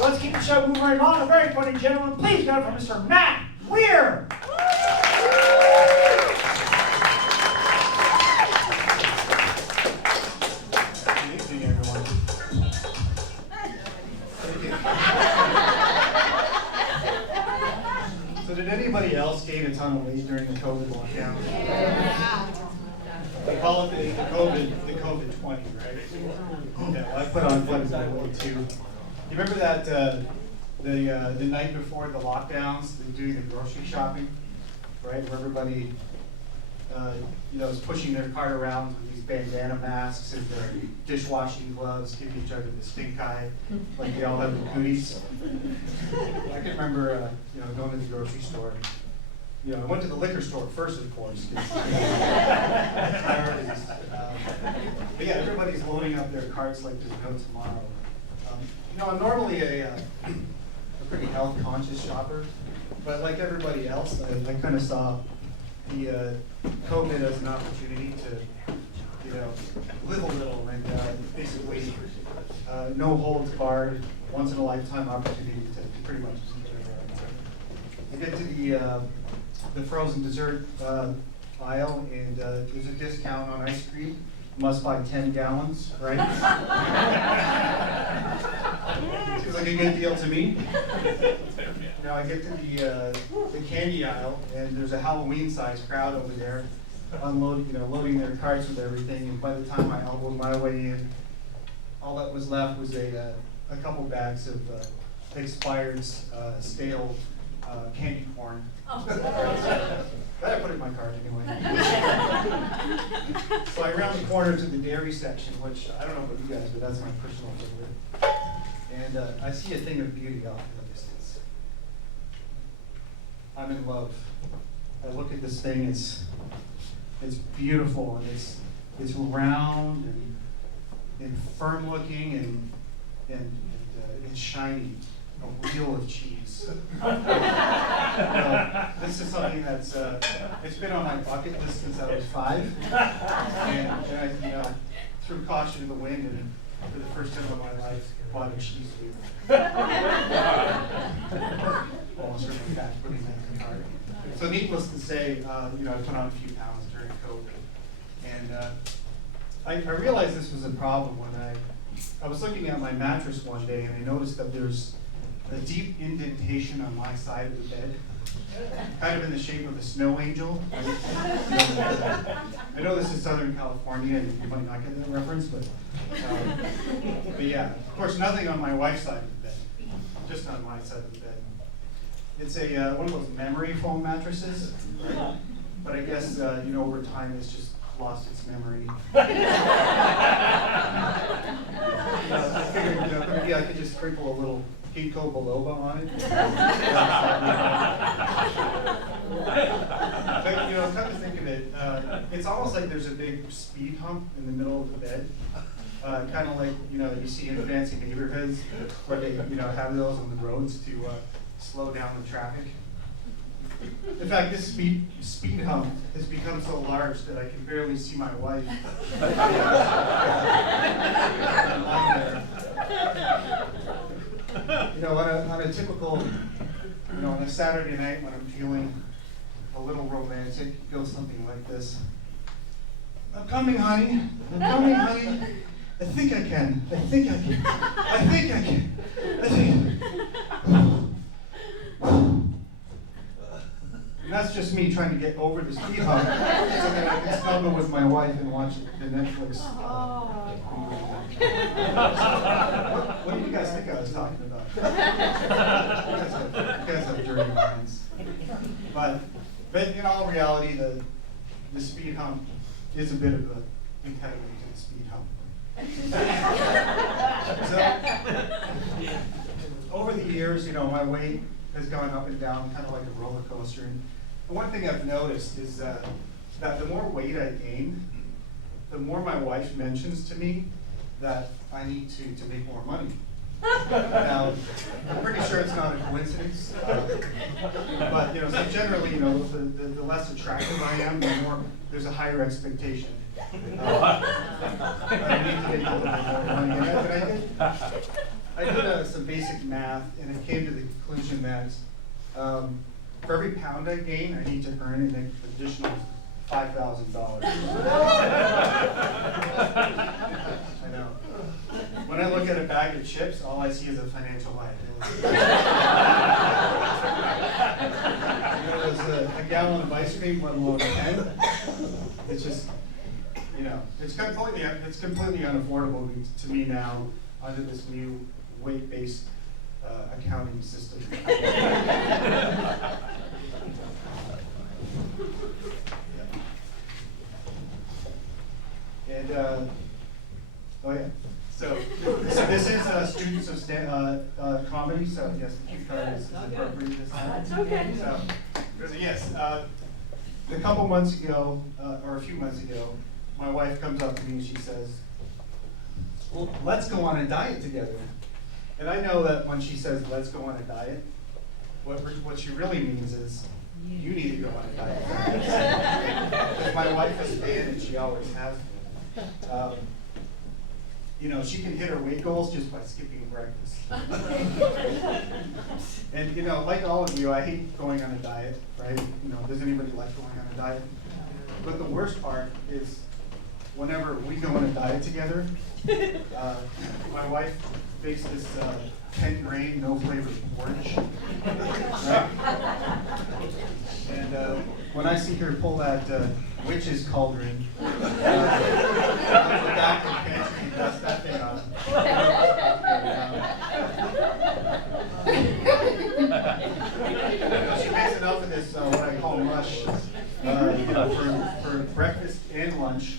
So let's keep the show moving right along. A very funny gentleman. Please go for Mr. Matt Weir. Good evening, everyone. So did anybody else gain a ton of weight during the COVID lockdown? Yeah. They call it the COVID 20, right? Yeah, well, I put on quite a bit of weight too. You remember that the night before the lockdowns, they do the grocery shopping, right? Where everybody is pushing their cart around with these bandana masks and their dishwashing gloves, giving each other the stink eye, like they all have the cooties. I can remember going to the grocery store. I went to the liquor store first, of course. Priorities. But yeah, everybody's loading up their carts like there's no tomorrow. I'm normally a pretty health-conscious shopper, but like everybody else, I kind of saw the COVID as an opportunity to, live a little and basically no holds barred, once in a lifetime opportunity to pretty much eat whatever. I get to the frozen dessert aisle, and there's a discount on ice cream. Must buy 10 gallons, right? Seems like a good deal to me. Now I get to the candy aisle, and there's a Halloween-sized crowd over there, loading their carts with everything. And by the time I elbowed my way in, all that was left was a couple bags of expired, stale candy corn. Oh. But I put it in my cart anyway. So I round the corner to the dairy section, which I don't know about you guys, but that's my personal favorite. And I see a thing of beauty off in the distance. I'm in love. I look at this thing, it's beautiful, and it's round and firm looking and shiny. A wheel of cheese. This is something that's it's been on my bucket list since I was 5, and I threw caution to the wind, and for the first time in my life, bought a cheese wheel. Almost hurt my back putting that in the cart. So needless to say, I put on a few pounds during COVID, and I realized this was a problem when I was looking at my mattress one day, and I noticed that there's a deep indentation on my side of the bed, kind of in the shape of a snow angel. I know this is Southern California, and you might not get that reference, but yeah, of course, nothing on my wife's side of the bed, just on my side of the bed. It's one of those memory foam mattresses, right? But I guess over time it's just lost its memory. I figured maybe I could just sprinkle a little ginkgo biloba on it. But come to think of it, it's almost like there's a big speed hump in the middle of the bed. Kind of like you see in fancy neighborhoods where they have those on the roads to slow down the traffic. In fact, this speed hump has become so large that I can barely see my wife. On a typical, on a Saturday night when I'm feeling a little romantic, it goes something like this. I'm coming, honey. I'm coming, honey. I think I can. I think I can. I think I can. I think. And that's just me trying to get over the speed hump so that I can snuggle with my wife and watch the Netflix. What do you guys think I was talking about? You guys have dirty minds. But in all reality, the speed hump is a bit of an impediment to the speed hump. So, over the years, my weight has gone up and down, kind of like a roller coaster. And one thing I've noticed is that the more weight I gain, the more my wife mentions to me that I need to make more money. Now, I'm pretty sure it's not a coincidence, but so generally, the less attractive I am, the more there's a higher expectation. I need to make a little bit more money. And I did some basic math, and it came to the conclusion that for every pound I gain, I need to earn an additional $5,000. I know. When I look at a bag of chips, all I see is a financial liability. A gallon of ice cream, let alone 10. It's just, it's completely unaffordable to me now under this new weight-based accounting system. And oh yeah. So this is students of comedy. So yes, the cue card is appropriate this time. That's okay. So yes, a couple months ago, or a few months ago, my wife comes up to me and she says, "Well, let's go on a diet together." And I know that when she says, "Let's go on a diet," what she really means is, you need to go on a diet. Because my wife is thin and she always has been. She can hit her weight goals just by skipping breakfast. And like all of you, I hate going on a diet, right? Does anybody like going on a diet? But the worst part is whenever we go on a diet together, my wife makes this 10-grain, no-flavored porridge, right? And when I see her pull that witch's cauldron, on the back of the bench and dust that thing on. She makes enough of this, what I call mush, for breakfast and lunch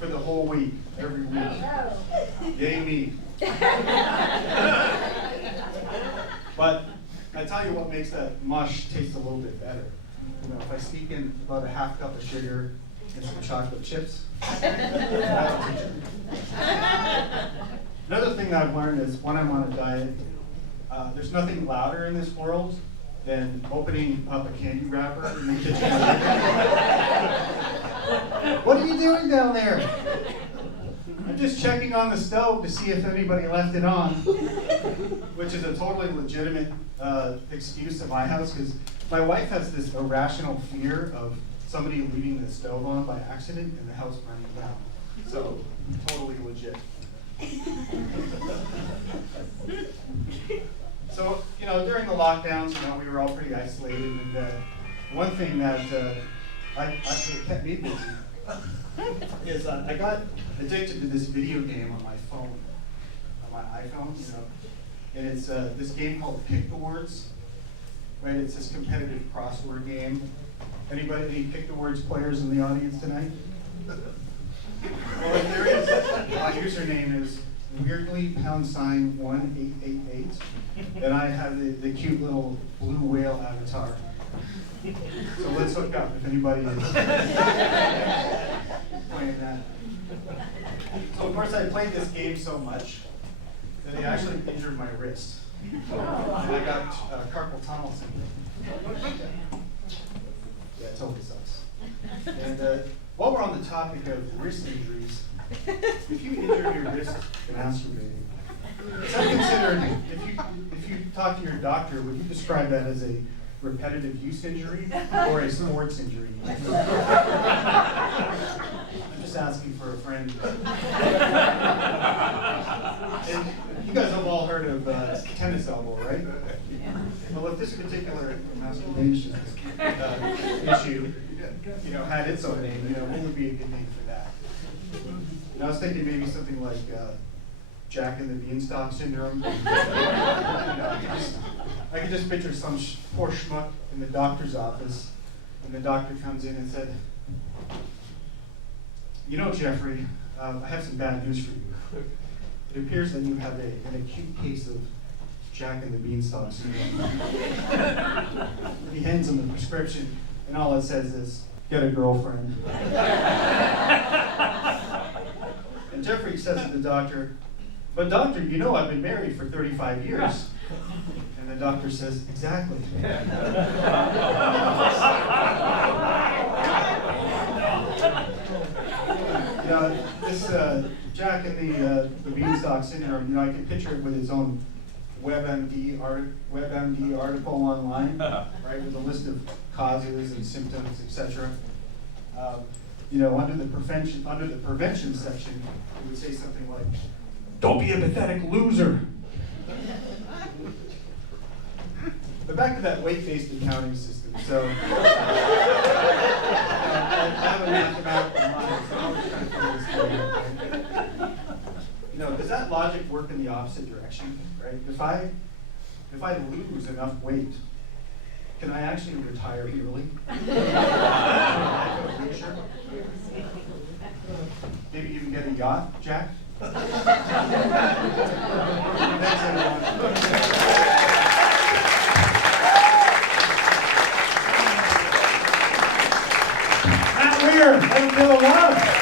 for the whole week, every week. Yay me. But I tell you what makes that mush taste a little bit better. If I sneak in about a half cup of sugar and some chocolate chips, that'll teach it. Another thing that I've learned is when I'm on a diet, there's nothing louder in this world than opening up a candy wrapper in the kitchen. What are you doing down there? I'm just checking on the stove to see if anybody left it on, which is a totally legitimate excuse at my house, because my wife has this irrational fear of somebody leaving the stove on by accident and the house burning down. So, totally legit. So, during the lockdowns, we were all pretty isolated, and one thing that kept me busy is I got addicted to this video game on my phone, on my iPhone, and it's this game called Pick the Words, right? It's this competitive crossword game. Anybody, any Pick the Words players in the audience tonight? Well, if there is, my username is weirdly_1888, and I have the cute little blue whale avatar. So let's hook up if anybody is playing that. So of course I played this game so much that it actually injured my wrist. And I got carpal tunnel syndrome. Yeah, it totally sucks. And while we're on the topic of wrist injuries, if you injure your wrist masturbating, is that considered, if you talk to your doctor, would you describe that as a repetitive use injury or a sports injury? I'm just asking for a friend. And you guys have all heard of tennis elbow, right? Well, if this particular masturbation issue, had its own name, what would be a good name for that? And I was thinking maybe something like Jack and the Beanstalk syndrome. I could just picture some poor schmuck in the doctor's office, and the doctor comes in and said, Jeffrey, I have some bad news for you. It appears that you have an acute case of Jack and the Beanstalk syndrome. He hands him the prescription, and all it says is, get a girlfriend. And Jeffrey says to the doctor, but doctor, I've been married for 35 years. And the doctor says, exactly. This Jack and the Beanstalk syndrome, I can picture it with its own WebMD article online, right, with a list of causes and symptoms, etc. You know, under the prevention section, it would say something like, "Don't be a pathetic loser." But back to that weight-based accounting system. So, I have a mathematical mind, so I'm just trying to figure this thing out. Right? You know, does that logic work in the opposite direction? Right? If I lose enough weight, can I actually retire early? Maybe even get a yacht, Jack? Thanks, everyone. Weir, that was a lot.